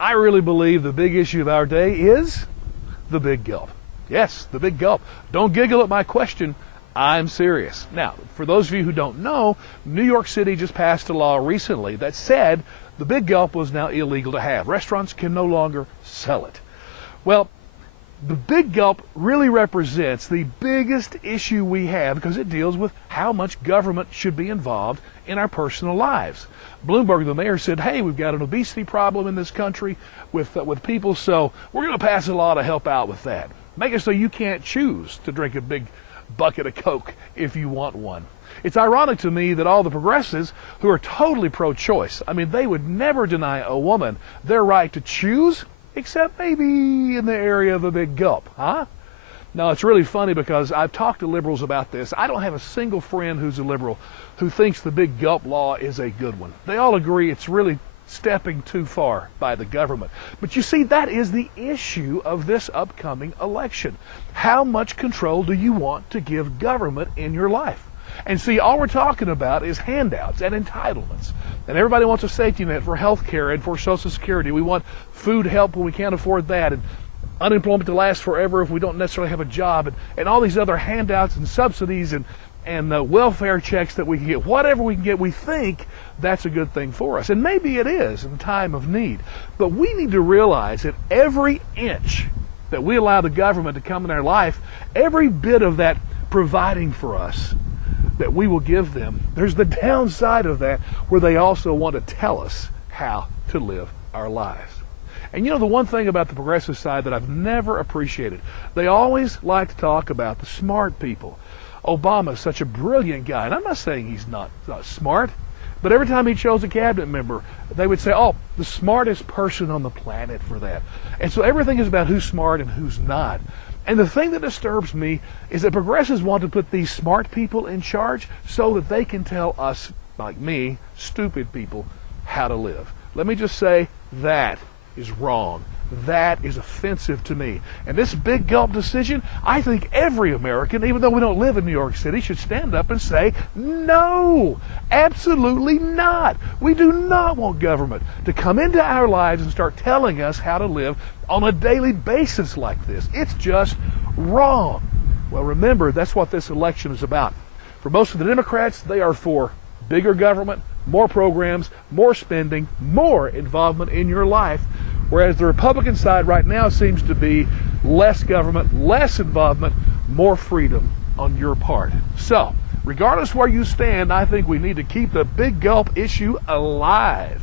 I really believe the big issue of our day is the big gulp. Yes, the big gulp. Don't giggle at my question. I'm serious. Now, for those of you who don't know, New York City just passed a law recently that said the big gulp was now illegal to have. Restaurants can no longer sell it. Well, the big gulp really represents the biggest issue we have because it deals with how much government should be involved in our personal lives. Bloomberg, the mayor, said, hey, we've got an obesity problem in this country with people, so we're going to pass a law to help out with that. Make it so you can't choose to drink a big bucket of Coke if you want one. It's ironic to me that all the progressives who are totally pro-choice, I mean, they would never deny a woman their right to choose, except maybe in the area of a big gulp, huh? Now, it's really funny because I've talked to liberals about this. I don't have a single friend who's a liberal who thinks the big gulp law is a good one. They all agree it's really stepping too far by the government. But you see, that is the issue of this upcoming election. How much control do you want to give government in your life? And see, all we're talking about is handouts and entitlements. And everybody wants a safety net for health care and for Social Security. We want food help when we can't afford that, and unemployment to last forever if we don't necessarily have a job, and all these other handouts and subsidies and welfare checks that we can get. Whatever we can get, we think that's a good thing for us. And maybe it is in time of need. But we need to realize that every inch that we allow the government to come in our life, every bit of that providing for us that we will give them, there's the downside of that where they also want to tell us how to live our lives. And you know, the one thing about the progressive side that I've never appreciated, they always like to talk about the smart people. Obama's such a brilliant guy, and I'm not saying he's not smart, but every time he chose a cabinet member, they would say, oh, the smartest person on the planet for that. And so everything is about who's smart and who's not. And the thing that disturbs me is that progressives want to put these smart people in charge so that they can tell us, like me, stupid people, how to live. Let me just say that is wrong. That is offensive to me. And this big gulp decision, I think every American, even though we don't live in New York City, should stand up and say, no, absolutely not. We do not want government to come into our lives and start telling us how to live on a daily basis like this. It's just wrong. Well, remember, that's what this election is about. For most of the Democrats, they are for bigger government, more programs, more spending, more involvement in your life. Whereas the Republican side right now seems to be less government, less involvement, more freedom on your part. So, regardless where you stand, I think we need to keep the big gulp issue alive.